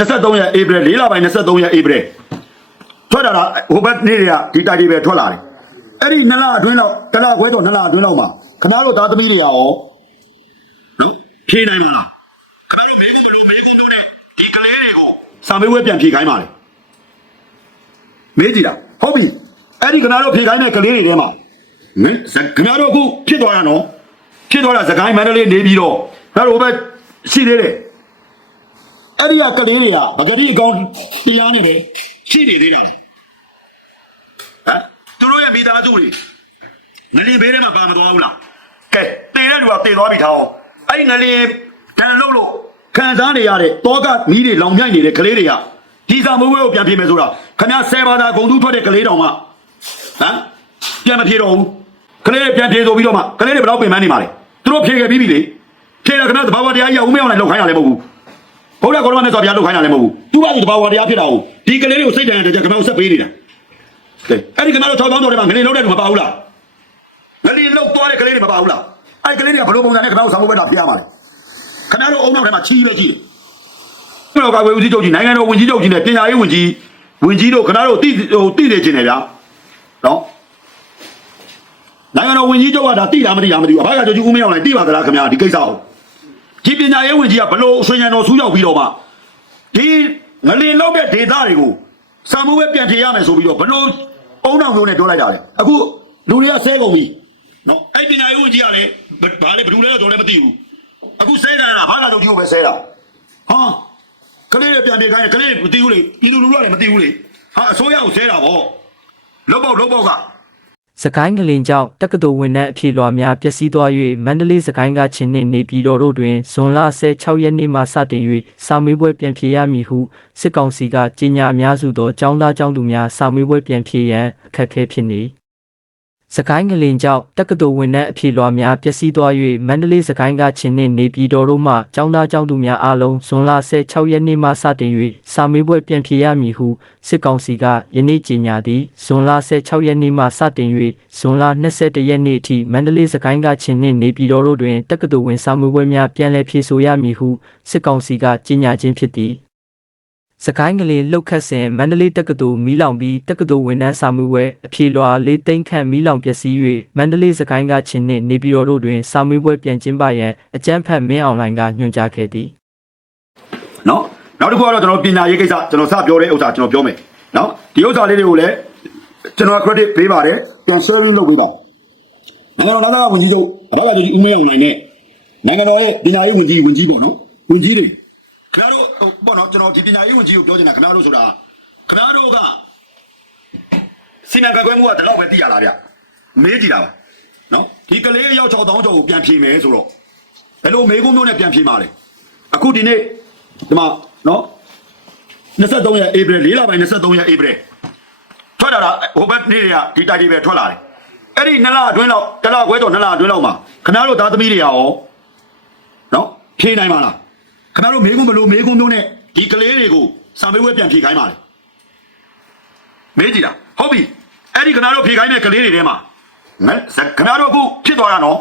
23ရက်ဧပြီ၄လပိုင်း23ရက်ဧပြီထွက်လာတာဟိုဘက်နေ့တွေကဒီတိုက်တွေပဲထွက်လာတယ်အဲ့ဒီနှစ်လအတွင်းလောက်တစ်လခွဲတော့နှစ်လအတွင်းလောက်မှာခဏတို့သားသမီးတွေကရောနော်ဖြေနိုင်မလားခဏတို့မေးခုမလို့မေးခုလို့တဲ့ဒီကလေးတွေကိုစာမေးပွဲပြန်ဖြေခိုင်းပါလေမေးကြည့်တာဟုတ်ပြီအဲ့ဒီခဏတို့ဖြေခိုင်းတဲ့ကလေးတွေထဲမှာမင်းဇခဏတို့အခုဖြစ်သွားတာနော်ဖြစ်သွားတာသခိုင်းမန္တလေးနေပြီးတော့ဒါတို့ဘက်ရှိသေးတယ် အဲ့ဒီကကလေးတွေကပဂတိအကောင်တရားနေတယ်ရှိနေသေးတာလားဟမ်သူတို့ရဲ့မိသားစုတွေငလင်ဘေးထဲမှာပါမသွားဘူးလားကဲတည်တဲ့လူကတည်သွားပြီထားအောင်အဲ့ဒီငလင်တန်လို့လို့ခံစားနေရတဲ့တောကမီးတွေလောင်မြိုက်နေတဲ့ကလေးတွေကဒီစာမိုးဝဲကိုပြန်ပြေမယ်ဆိုတာခမဆယ်ဘာသာဂုံတူးထွက်တဲ့ကလေးတောင်မှဟမ်ပြန်မပြေတော့ဘူးကလေးတွေပြန်ပြေဆိုပြီးတော့မှကလေးတွေဘယ်တော့ပြင်ပန်းနေမှာလဲသူတို့ဖြေခဲ့ပြီးပြီလေဖြေတာခဏသဘာဝတရားကြီးကဦးမရောက်နိုင်လောက်ခိုင်းရလဲမဟုတ်ဘူး ဘုရားကောရမနဲ့ဆိုပြားလောက်ခိုင်းတာလည်းမဟုတ်ဘူးသူကဒီတဘာဝတရားဖြစ်တာကိုဒီကလေးတွေကိုစိတ်တန်တဲ့ကြကမောက်ဆက်ပေးနေတာကဲအဲ့ဒီကမောက်6ပေါင်းတော်တွေမှာငလင်လောက်တဲ့လူမပါဘူးလားငလင်လောက်သွားတဲ့ကလေးတွေမပါဘူးလားအဲ့ဒီကလေးတွေကဘလို့ပုံစံနဲ့ကမောက်ဆောင်ဖို့ပဲတာပြရမှာလေခဏတော့အုံနောက်ထဲမှာချီးပဲချီးတယ်ဘယ်လိုကဝေဦးကြီးချုပ်ကြီးနိုင်ငံတော်ဝင်ကြီးချုပ်ကြီးနဲ့ပညာရေးဝင်ကြီးဝင်ကြီးတို့ခဏတော့တိဟိုတိနေခြင်းတယ်ဗျာနော်နိုင်ငံတော်ဝင်ကြီးချုပ်ကဒါတိတာမတိတာမသိဘူးအဘကချုပ်ကြီးဦးမင်းအောင်လိုက်တိပါသလားခင်ဗျာဒီကိစ္စကို ဒီပညာရေးဝန်ကြီးကဘလို့ဆွေညံတော်ဆူးရောက်ပြီးတော့မှဒီငလင်လောက်တဲ့ဒေသတွေကိုစာမှုပဲပြန်ဖြေရမယ်ဆိုပြီးတော့ဘလို့အုံနောက်မျိုးနဲ့ပြောလိုက်တာလေအခုလူတွေကဆဲကုန်ပြီနော်အဲ့ပညာရေးဝန်ကြီးကလည်းဘာလဲဘယ်သူလဲတော့လည်းမသိဘူးအခုဆဲတာကဘာသာတော်ကြီးကိုပဲဆဲတာဟာကလေးတွေပြန်နေခိုင်းကလေးမသိဘူးလေဒီလူလူကလည်းမသိဘူးလေဟာအစိုးရကိုဆဲတာဗောလောက်ပေါက်လောက်ပေါက်က စကိုင်းကလင်ကြောင့်တက္ကသိုလ်ဝန်ထမ်းအဖြစ်လွှာများပျက်စီးသွား၍မန္တလေးစကိုင်းကချင်းနှင့်နေပြည်တော်တို့တွင်ဇွန်လ16ရက်နေ့မှစတင်၍စာမေးပွဲပြန်ဖြေရမည်ဟုစစ်ကောင်စီကကြေညာအများစုသောចောင်းသားចောင်းသူများစာမေးပွဲပြန်ဖြေရန်အခက်အခဲဖြစ်နေ စကိုင်းကလင်ကြောင့်တက္ကသိုလ်ဝန်ထမ်းအဖြစ်လွှာများပျက်စီးသွား၍မန္တလေးစကိုင်းကချင်းနှင့်နေပြည်တော်တို့မှចောင်းသားចောင်းသူများအားလုံးဇွန်လ16ရက်နေ့မှစတင်၍စာမေးပွဲပြန်ဖြေရမည်ဟုစစ်ကောင်စီကယနေ့ကြေညာသည်ဇွန်လ16ရက်နေ့မှစတင်၍ဇွန်လ21ရက်နေ့အထိမန္တလေးစကိုင်းကချင်းနှင့်နေပြည်တော်တို့တွင်တက္ကသိုလ်ဝင်စာမေးပွဲများပြန်လည်ဖြေဆိုရမည်ဟုစစ်ကောင်စီကကြေညာခြင်းဖြစ်သည် စကိုင်းကလေးလှုပ်ခတ်စဉ်မန္တလေးတက္ကသိုလ်မီးလောင်ပြီးတက္ကသိုလ်ဝန်ထမ်းစာမှုဝဲအဖြေလွှာလေးသိန်းခန့်မီးလောင်ပျက်စီး၍မန္တလေးစကိုင်းကချင်းနှင့်နေပြည်တော်တို့တွင်စာမှုပွဲပြန်ကျင်းပရန်အကြမ်းဖက်မင်းအွန်လိုင်းကညွှန်ကြားခဲ့သည်နော်နောက်တစ်ခုကတော့ကျွန်တော်ပညာရေးကိစ္စကျွန်တော်စပြောတဲ့ဥစ္စာကျွန်တော်ပြောမယ်နော်ဒီဥစ္စာလေးတွေကိုလည်းကျွန်တော် credit ပေးပါတယ်ပြန် sharing လုပ်ပေးပါနိုင်ငံတော်သားဝန်ကြီးချုပ်အဘကကြီးဦးမင်းအောင်နိုင်နဲ့နိုင်ငံတော်ရဲ့ပညာရေးဝန်ကြီးဝန်ကြီးပေါ့နော်ဝန်ကြီးတွေ ခင်ဗျားတို့ပေါ့နော်ကျွန်တော်ဒီပညာရေးဝန်ကြီးကိုပြောချင်တာခင်ဗျားတို့ဆိုတာခင်ဗျားတို့ကစီမံခန့်ခွဲမှုကဒီလောက်ပဲသိရလားဗျမေးကြည့်တာပါနော်ဒီကလေးရောက်6000ကျော်ကိုပြန်ဖြေမယ်ဆိုတော့ဘယ်လိုမေးခွန်းမျိုးနဲ့ပြန်ဖြေမှာလဲအခုဒီနေ့ဒီမှာနော်23ရက်ဧပြီ၄လပိုင်း23ရက်ဧပြီထွက်လာတာဟိုဘက်နေ့တွေကဒီတိုက်တွေပဲထွက်လာတယ်အဲ့ဒီနှစ်လအတွင်းလောက်တစ်လခွဲတော့နှစ်လအတွင်းလောက်မှာခင်ဗျားတို့သားသမီးတွေရောနော်ဖြေနိုင်ပါလား ခင်ဗျားတို့မေးခွန်းဘလို့မေးခွန်းမျိုးနဲ့ဒီကလေးတွေကိုစာမေးပွဲပြန်ဖြေခိုင်းပါလေမေးကြည့်တာဟုတ်ပြီအဲ့ဒီခင်ဗျားတို့ဖြေခိုင်းတဲ့ကလေးတွေထဲမှာမဲခင်ဗျားတို့အခုဖြစ်သွားတာနော်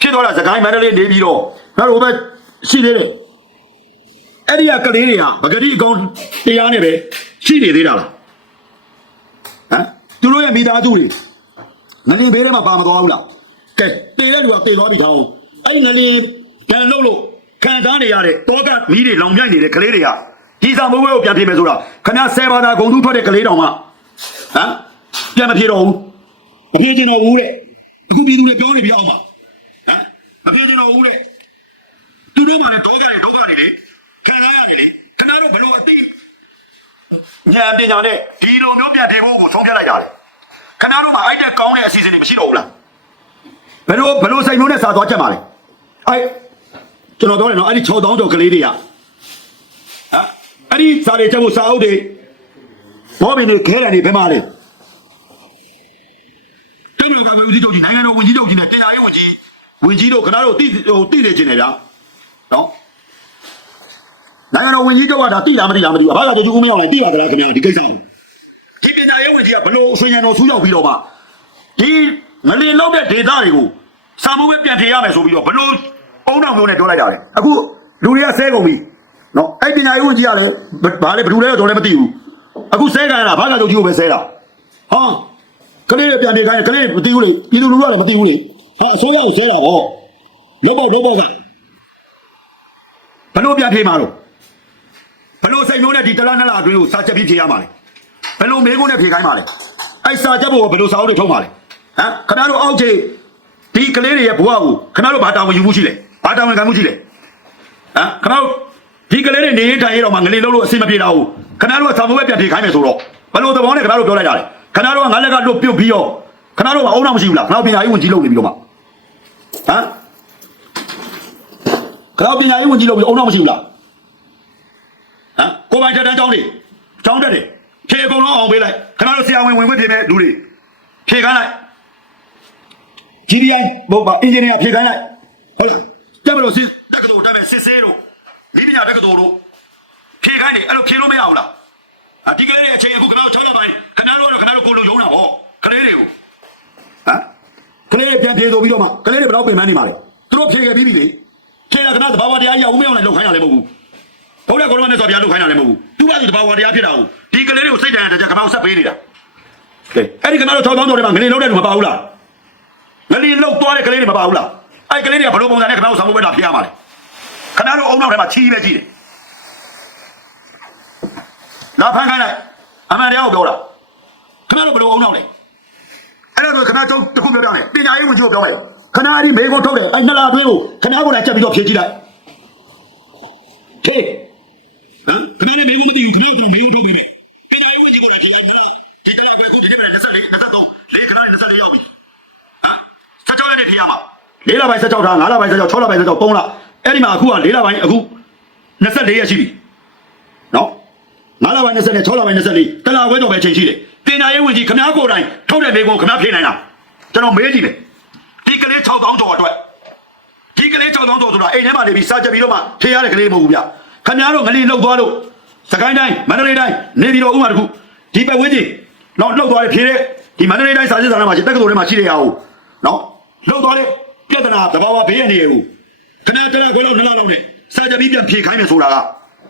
ဖြစ်သွားတာစကိုင်းမန္တလေးနေပြီးတော့ခင်ဗျားတို့ဟိုဘက်ရှိသေးတယ်အဲ့ဒီကကလေးတွေကပဂတိအကောင်တရားနဲ့ပဲရှိနေသေးတာလားဟမ်သူတို့ရဲ့မိသားစုတွေငလင်ဘေးထဲမှာပါမသွားဘူးလားကဲတေတဲ့လူကတေသွားပြီထားအောင်အဲ့ဒီငလင်ကန်လို့လို့ ခံစားနေရတဲ့တောကမီးတွေလောင်မြိုက်နေတဲ့ကလေးတွေကဒီစာမိုးဘွဲကိုပြန်ပြေမယ်ဆိုတာခင်ဗျာဆယ်ဘာသာဂုံတူးထွက်တဲ့ကလေးတောင်မှဟမ်ပြန်မပြေတော့ဘူးမပြေချင်တော့ဘူးတဲ့အခုပြည်သူတွေပြောနေပြအောင်ပါဟမ်မပြေချင်တော့ဘူးတဲ့သူတို့မှလည်းဒုက္ခတွေဒုက္ခတွေလေခံရရတယ်လေခဏတော့ဘလို့အသိညာပညာနဲ့ဒီလိုမျိုးပြန်ပြေဖို့ကိုဆုံးဖြတ်လိုက်တာလေခဏတော့မှအဲ့တက်ကောင်းတဲ့အစီအစဉ်တွေမရှိတော့ဘူးလားဘယ်လိုဘယ်လိုစိတ်မျိုးနဲ့စာသွားချက်မှာလဲအဲ့ ကျွန်တော်ပြောတယ်နော်အဲ့ဒီ6000ကျော်ကလေးတွေကဟမ်အဲ့ဒီစာတွေချက်ဖို့စာအုပ်တွေဘောဘီနေခဲတယ်နေဘယ်မှာလဲတမန်ကဝန်ကြီးချုပ်ကြီးနိုင်ငံတော်ဝန်ကြီးချုပ်ကြီးနဲ့တရားရေးဝန်ကြီးဝန်ကြီးတို့ခဏတို့တိဟိုတိနေခြင်းတယ်ဗျာနော်နိုင်ငံတော်ဝန်ကြီးချုပ်ကဒါတိလားမတိလားမသိဘူးအဘကကြိုးကျူးမရောက်လိုက်တိပါသလားခင်ဗျာဒီကိစ္စကိုဒီပညာရေးဝန်ကြီးကဘလို့အဆွေညံတော်ဆူးရောက်ပြီးတော့မှဒီငလင်လောက်တဲ့ဒေသတွေကိုစာမိုးပဲပြန်ထည့်ရမယ်ဆိုပြီးတော့ဘလို့ အုံနောက်မျိုးနဲ့ပြောလိုက်တာလေအခုလူတွေကဆဲကုန်ပြီနော်အဲ့ပညာရေးဝန်ကြီးကလည်းဘာလဲဘယ်သူလဲတော့လည်းမသိဘူးအခုဆဲခံရတာဘာကချုပ်ကြီးကိုပဲဆဲတာဟာကလေးတွေပြန်နေခိုင်းကလေးတွေမသိဘူးလေပြည်သူလူထုကတော့မသိဘူးလေဟာအစိုးရကိုဆဲတာဟောလောဘောလောဘောကဘလို့ပြန်ပြေးမှာတော့ဘလို့စိတ်လုံးနဲ့ဒီတလားနလားအတွင်းကိုစာချက်ပြီးဖြေရမှာလေဘလို့မေးခွန်းနဲ့ဖြေခိုင်းမှာလေအဲ့စာချက်ဖို့ဘလို့စာအုပ်တွေထုံးမှာလေဟမ်ခင်ဗျားတို့အောက်ခြေဒီကလေးတွေရဲ့ဘဝကိုခင်ဗျားတို့ဘာတာဝန်ယူမှုရှိလဲ ဘာတာဝန်ခံမှုရှိလဲဟမ်ခဏတို့ဒီကလေးတွေနေရထိုင်ရတော့မှငလေးလုံးလို့အဆင်မပြေတာဟုတ်ခဏတို့ကသာမဝဲပြန်ပြေခိုင်းမယ်ဆိုတော့ဘယ်လိုသဘောနဲ့ခဏတို့ပြောလိုက်တာလဲခဏတို့ကငါလက်ကလွတ်ပြုတ်ပြီးတော့ခဏတို့ကအုံနောက်မရှိဘူးလားခဏပညာရေးဝန်ကြီးလုပ်နေပြီးတော့မှဟမ်ခဏပညာရေးဝန်ကြီးလုပ်ပြီးအုံနောက်မရှိဘူးလားဟမ်ကိုပိုင်တက်တန်းကျောင်းတွေကျောင်းတက်တယ်ဖြေကုန်တော့အောင်ပေးလိုက်ခဏတို့ဆရာဝန်ဝင်ဝင်ပြင်မဲ့လူတွေဖြေခိုင်းလိုက် GDI ဘုတ်ပါအင်ဂျင်နီယာဖြေခိုင်းလိုက်ဟုတ်လား တက်မလို့စစ်တက္ကသိုလ်တက်မယ်စစ်ဆေးတို့မိပညာတက္ကသိုလ်တို့ဖြေခိုင်းတယ်အဲ့လိုဖြေလို့မရဘူးလားအဒီကလေးတွေအချိန်အခုခင်ဗျားတို့6လပိုင်းခင်ဗျားတို့ကတော့ခင်ဗျားတို့ကိုလိုယုံတာဟောကလေးတွေကိုဟမ်ကလေးတွေပြန်ဖြေဆိုပြီးတော့မှကလေးတွေဘယ်တော့ပြင်ပန်းနေမှာလဲသူတို့ဖြေခဲ့ပြီးပြီလေဖြေတာကနသဘာဝတရားကြီးကဦးမအောင်လည်းလောက်ခိုင်းတာလည်းမဟုတ်ဘူးဘုရားကောရမနဲ့ဆိုပြလောက်ခိုင်းတာလည်းမဟုတ်ဘူးသူကဒီသဘာဝတရားဖြစ်တာကိုဒီကလေးတွေကိုစိတ်တန်တဲ့ကြခင်ဗျားတို့ဆက်ပေးနေတာကဲအဲ့ဒီခင်ဗျားတို့6တောင်းတော်တွေမှာငနေလုံးတဲ့လူမပါဘူးလားငလီလောက်သွားတဲ့ကလေးတွေမပါဘူးလား အဲ့ကလေးတွေကဘယ်လိုပုံစံနဲ့ခဏတို့ဆောင်ဖို့ပဲတာဖြစ်ရမှာလဲခဏတို့အုံနောက်ထဲမှာချီးပဲကြည့်တယ်လာဖန်ခိုင်းလိုက်အမှန်တရားကိုပြောတာခဏတို့ဘယ်လိုအုံနောက်လဲအဲ့တော့ခဏကျုံတစ်ခုပြောပြမယ်ပညာရေးဝန်ကြီးကိုပြောမယ်ခဏဒီမေကိုထုတ်တယ်အဲ့နှစ်လားအတွင်းကိုခဏကိုလည်းချက်ပြီးတော့ဖြေကြည့်လိုက်ဖြေဟမ်ခဏနဲ့မေကိုမသိဘူးခဏတို့မေကိုထုတ်ပြီးမယ်ပညာရေးဝန်ကြီးကိုလည်းဒီလိုက်ပါလားဒီကလေးကအခုဒီနေ့24 23လေးခဏနဲ့24ရောက်ပြီ ဟမ်16ရက်နေ့ဖြေရမှာ ၄လပိုင်း16ထား5လပိုင်း16 6လပိုင်း16 3လအဲ့ဒီမှာအခုက၄လပိုင်းအခု24ရက်ရှိပြီနော်5လပိုင်း24 6လပိုင်း24တလခွဲတော့ပဲချိန်ရှိတယ်ပညာရေးဝန်ကြီးခမားကိုယ်တိုင်ထုတ်တဲ့မေကိုခမားဖြေနိုင်တာကျွန်တော်မေးကြည့်မယ်ဒီကလေး6000ကျော်အတွက်ဒီကလေး6000ကျော်ဆိုတာအိမ်ထဲမှာနေပြီးစာချက်ပြီးတော့မှဖြေရတဲ့ကလေးမဟုတ်ဘူးဗျခမားတို့ငလီလောက်သွားလို့စကိုင်းတိုင်းမန္တလေးတိုင်းနေပြီးတော့ဥမာတခုဒီပတ်ဝန်းကျင်နော်လောက်သွားတယ်ဖြေတဲ့ဒီမန္တလေးတိုင်းစာစစ်စာထဲမှာရှိတက္ကသိုလ်ထဲမှာရှိတဲ့ဟာကိုနော်လှုပ်သွားတဲ့ ပြဿနာသဘာဝဘေးရနေရဘူးခဏတရခွဲလောက်နှစ်လလောက်နဲ့စာကြပြီးပြန်ဖြေခိုင်းမယ်ဆိုတာက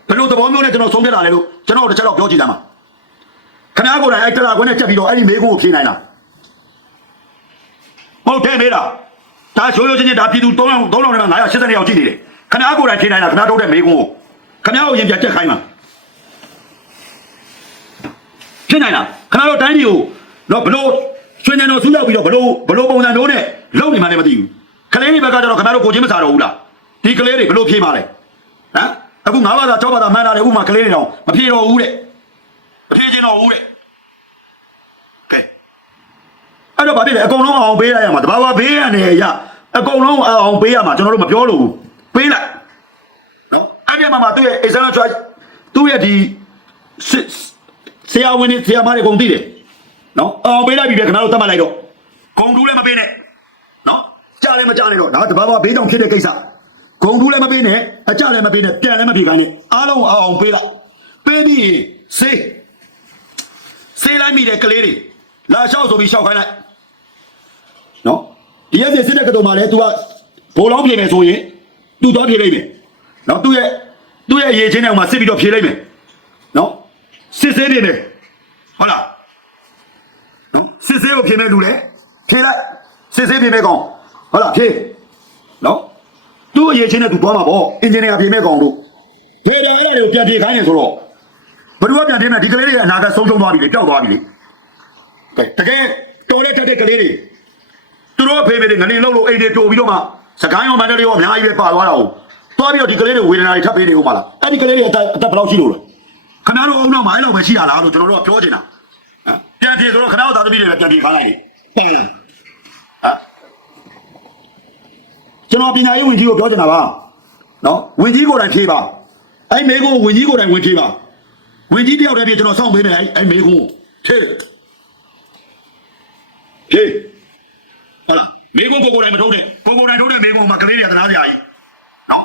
ဘယ်လိုသဘောမျိုးနဲ့ကျွန်တော်ဆုံးဖြတ်တာလဲလို့ကျွန်တော်တို့တစ်ချက်တော့ပြောကြည့်လိုက်မှာခဏကိုယ်တိုင်အဲ့တရခွဲနဲ့ချက်ပြီးတော့အဲ့ဒီမေးခွန်းကိုဖြေနိုင်တာဟုတ်တယ်မေးတာဒါချိုးရိုးချင်းချင်းဒါပြည်သူ3000 3000နဲ့980ယောက်ကြည့်နေတယ်ခဏကိုယ်တိုင်ဖြေနိုင်တာခဏထုတ်တဲ့မေးခွန်းကိုခဏကိုရင်ပြန်ချက်ခိုင်းမှာဖြစ်နိုင်လားခဏတော့တိုင်းပြည်ကိုတော့ဘလို့ရွှေညံတော်ဆူရောက်ပြီးတော့ဘလို့ဘလို့ပုံစံတို့နဲ့လုံနေမှလည်းမသိဘူး ကလေးတွေဘက်ကတော့ခဏတော့ကိုချင်းမစားတော့ဘူးလားဒီကလေးတွေဘလို့ဖြေးပါလဲဟမ်အခု၅ဘာသာ၆ဘာသာမှန်းလာတယ်ဥမာကလေးတွေတော့မဖြေတော့ဘူးတဲ့မဖြေချင်တော့ဘူးတဲ့ကဲအဲ့တော့ဗာဖြစ်တယ်အကုန်လုံးအောင်ပေးရရမှာတဘာဝဘေးရနေရအကုန်လုံးအောင်ပေးရမှာကျွန်တော်တို့မပြောလို့ဘူးပေးလိုက်နော်အဲ့ဒီမှာမှသူ့ရဲ့ external choice သူ့ရဲ့ဒီစစ်ဆရာဝန်တွေဆရာမတွေအကုန်သိတယ်နော်အောင်ပေးလိုက်ပြီပဲခင်ဗျားတို့တတ်မှတ်လိုက်တော့ဂုံတူးလည်းမပေးနဲ့နော် ကြားလည်းမကြားနဲ့တော့ဒါတဘာဝဘေးကြောင့်ဖြစ်တဲ့ကိစ္စဂုံတူးလည်းမပေးနဲ့အကြလည်းမပေးနဲ့ပြန်လည်းမပြေခိုင်းနဲ့အားလုံးအောင်ပေးလိုက်ပေးပြီးရင်စေးစေးလိုက်မိတဲ့ကလေးတွေလာလျှောက်ဆိုပြီးလျှောက်ခိုင်းလိုက်နော်ဒီရက်စစ်တဲ့ကတော့မှလည်း तू ကဘိုးလောင်းပြေမယ်ဆိုရင် तू တော့ပြေလိုက်မယ်နော်သူ့ရဲ့သူ့ရဲ့အရေးချင်းတွေမှာစစ်ပြီးတော့ဖြေလိုက်မယ်နော်စစ်ဆေးနေတယ်ဟုတ်လားနော်စစ်ဆေးကိုဖြေမဲ့လူလေဖြေလိုက်စစ်ဆေးဖြေမဲ့ကောင် ဟုတ်လားဖြေနော်သူ့အရေးချင်းနဲ့သူသွားမှာပေါ့အင်ဂျင်နီယာဖြေမဲ့ကောင်တို့ဖြေတယ်အဲ့ဒါတွေပြန်ဖြေခိုင်းနေဆိုတော့ဘယ်သူကပြန်ဖြေမဲ့ဒီကလေးတွေအနာကဆုံးရှုံးသွားပြီလေပျောက်သွားပြီလေကဲတကယ်တော်တဲ့တက်တဲ့ကလေးတွေသူတို့အဖေမေတွေငနေလောက်လို့အိမ်တွေပြိုပြီးတော့မှစကိုင်းရောမန္တလေးရောအများကြီးပဲပါသွားတာဟုတ်သွားပြီးတော့ဒီကလေးတွေဝေဒနာတွေထပ်ပေးနေဦးမလားအဲ့ဒီကလေးတွေအသက်အသက်ဘယ်လောက်ရှိလို့လဲခင်ဗျားတို့အုံနောက်မိုင်းလောက်ပဲရှိတာလားလို့ကျွန်တော်တို့ကပြောချင်တာပြန်ပြေဆိုတော့ခဏတော့သာသမီတွေလည်းပြန်ပြေခိုင်းလိုက်တယ်ဟုတ်လားဟာ ကျွန်တော်ပညာရေးဝန်ကြီးကိုပြောချင်တာပါနော်ဝန်ကြီးကိုယ်တိုင်ဖြေပါအဲ့မေကိုဝန်ကြီးကိုယ်တိုင်ဝင်ဖြေပါဝန်ကြီးတယောက်တည်းပြေကျွန်တော်စောင့်ပေးမယ်အဲ့အဲ့မေကိုဖြေဖြေဟာမေကိုကိုယ်တိုင်မထုတ်နဲ့ကိုကိုယ်တိုင်ထုတ်တဲ့မေကိုမှကလေးတွေကသနာစရာကြီးနော်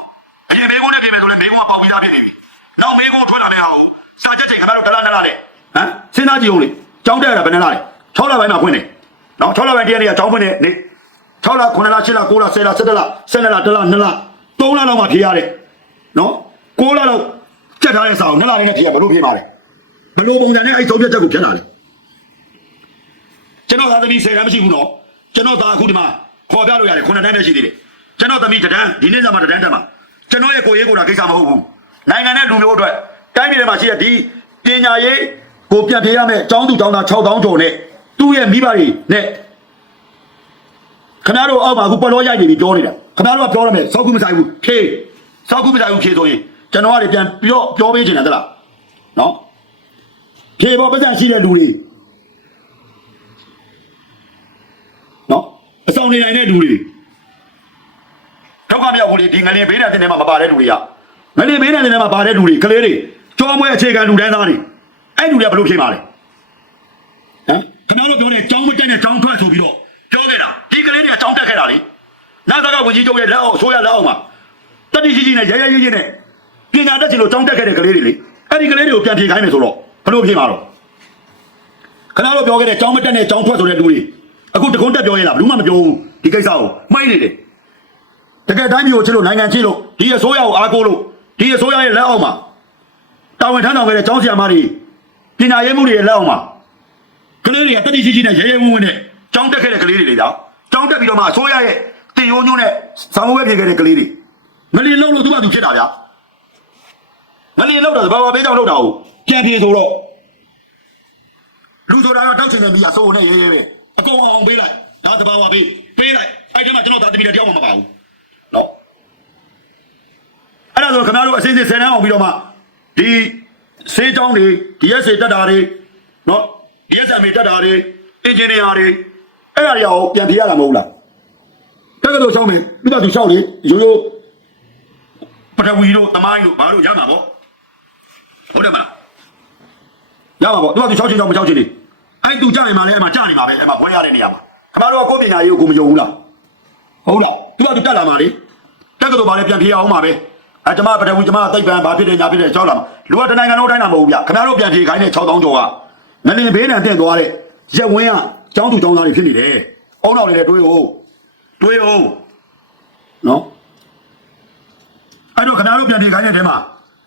အရင်မေကိုနဲ့ပြေမယ်ဆိုလည်းမေကိုကပေါက်ပြီးသားဖြစ်နေပြီနောက်မေကိုထွက်လာမယ်အောင်စာချက်ချိန်ခင်ဗျားတို့တလားတလားတဲ့ဟမ်စဉ်းစားကြည့်ဦးလေကျောင်းတက်ရတာဘယ်နှလားလဲ6လပိုင်းမှာဖွင့်တယ်နော်6လပိုင်းတရက်နေ့ကကျောင်းဖွင့်တယ်နေ 6လ9လ10လ9လ10လ17လ12လ12လ1လ2လ3လလောက်မှဖြေရတယ်နော်6လလောက်ကြက်ထားတဲ့စာကိုနှစ်လလေးနဲ့ဖြေရဘလို့ဖြေပါလဲဘလို့ပုံစံနဲ့အဲ့သုံးပြတ်ချက်ကိုဖြတ်လာလဲကျွန်တော်သားသမီး10တန်းမရှိဘူးနော်ကျွန်တော်သားအခုဒီမှာခေါ်ပြလို့ရတယ်9တန်းပဲရှိသေးတယ်ကျွန်တော်သမီးတန်းဒီနေ့ကျမှတန်းတက်မှာကျွန်တော်ရဲ့ကိုရေးကိုယ်တာကိစ္စမဟုတ်ဘူးနိုင်ငံနဲ့လူမျိုးအတွက်တိုင်းပြည်ထဲမှာရှိတဲ့ဒီပညာရေးကိုပြန်ဖြေရမယ်ចောင်းသူចောင်းသား6000ကျော်နဲ့သူ့ရဲ့မိဘတွေနဲ့ ခင်ဗျားတို့အောက်မှာအခုပလောရိုက်နေပြီပြောနေတာခင်ဗျားတို့ကပြောရမယ်စောက်ကူမဆိုင်ဘူးဖြေစောက်ကူမဆိုင်ဘူးဖြေဆိုရင်ကျွန်တော်ကလည်းပြန်ပြောပြောပေးချင်တယ်သလားနော်ဖြေပေါ်ပတ်စံရှိတဲ့လူတွေနော်အဆောင်နေနိုင်တဲ့လူတွေထောက်ကမြောက်ဘူးလေဒီငလင်ဘေးတဲ့တင်ထဲမှာမပါတဲ့လူတွေကငလင်ဘေးတဲ့တင်ထဲမှာပါတဲ့လူတွေကလေးတွေကြောမွဲအခြေခံလူတန်းသားတွေအဲ့လူတွေကဘယ်လိုဖြေပါလဲဟမ်ခင်ဗျားတို့ပြောတဲ့ကြောင်းမတက်နဲ့ကြောင်းထွက်ဆိုပြီးတော့ ပြောခဲ့တာဒီကလေးတွေကကြောင်းတက်ခဲ့တာလေနာသာကဝင်ကြီးချုပ်ရဲ့လက်အောက်ဆိုရလက်အောက်မှာတတိရှိရှိနဲ့ရဲရဲရဲရဲနဲ့ပညာတက်ချင်လို့ကြောင်းတက်ခဲ့တဲ့ကလေးတွေလေအဲ့ဒီကလေးတွေကိုပြန်ဖြေခိုင်းမယ်ဆိုတော့ဘယ်လိုဖြေမှာတော့ခင်ဗျားတို့ပြောခဲ့တဲ့ကြောင်းမတက်နဲ့ကြောင်းထွက်ဆိုတဲ့လူတွေအခုတကုန်းတက်ပြောရင်လားဘယ်သူမှမပြောဘူးဒီကိစ္စကိုမှိုင်းနေတယ်တကယ်တိုင်းပြည်ကိုချစ်လို့နိုင်ငံချစ်လို့ဒီအစိုးရကိုအားကိုးလို့ဒီအစိုးရရဲ့လက်အောက်မှာတာဝန်ထမ်းဆောင်ခဲ့တဲ့ကျောင်းဆရာမတွေပညာရေးမှုတွေရဲ့လက်အောက်မှာကလေးတွေကတတိရှိရှိနဲ့ရဲရဲဝံ့ဝံ့နဲ့ ကျောင်းတက်ခဲ့တဲ့ကလေးတွေလေကြောင်းကျောင်းတက်ပြီးတော့မှအစိုးရရဲ့တင်ယိုးညွှန်းနဲ့ဆောင်းဝဲပြေခဲ့တဲ့ကလေးတွေငလီလုံးလို့သူကသူဖြစ်တာဗျာငလီလုံးတော့ဘာဘာပေးကြောင်လုံးတာကိုပြန်ပြေဆိုတော့လူဆိုတာကတောက်ချင်တယ်မိအစိုးနဲ့ရဲရဲပဲအကုန်အောင်ပေးလိုက်ဒါတဘာဝပေးပေးလိုက်အဲ့ဒီမှာကျွန်တော်သားသမီးတွေတယောက်မှမပါဘူးနော်အဲ့ဒါဆိုခင်ဗျားတို့အစင်းစင်းဆယ်တန်းအောင်ပြီးတော့မှဒီစေးကြောင်းတွေဒီရက်စေတက်တာတွေနော်ဒီရက်ဆံမေတက်တာတွေအင်ဂျင်နီယာတွေ အဲ့ဒါတွေအောင်ပြန်ပြရတာမဟုတ်လားတက္ကသိုလ်ရှောင်းမယ်ပြီးတော့သူရှောက်လေရိုးရိုးပထဝီတို့တမိုင်းတို့ဘာလို့ရမှာပေါ့ဟုတ်တယ်မလားရမှာပေါ့သူကသူရှောက်ချင်ကြောင်မရှောက်ချင်နေအဲ့သူကြရင်မှလည်းအဲ့မှာကြာနေမှာပဲအဲ့မှာဘွဲရတဲ့နေရာမှာခင်ဗျားတို့ကကိုယ်ပညာရေးကိုကိုမယုံဘူးလားဟုတ်လားသူကသူတက်လာမှာလေတက်ကတော်ဘာလဲပြန်ပြေအောင်ပါပဲအဲကျမပထဝီကျမသိပ္ပံဘာဖြစ်တယ်ညာဖြစ်တယ်ကြောက်လာမှာလူကတနိုင်ငံလုံးတိုင်းတာမဟုတ်ဘူးဗျခင်ဗျားတို့ပြန်ပြေခိုင်းတဲ့6000ကျော်ကငလင်ဘေးနံတက်သွားတဲ့ရက်ဝင်းက ကျောင်းသူကျောင်းသားတွေဖြစ်နေတယ်အုံနောက်လေးလည်းတွေးဟုတ်တွေးဟုတ်နော်အဲ့တော့ခင်ဗျားတို့ပြန်ပြေခိုင်းတဲ့တဲမှာ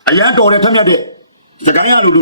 အရန်တော်တဲ့ထက်မြက်တဲ့စကိုင်းရလူလူ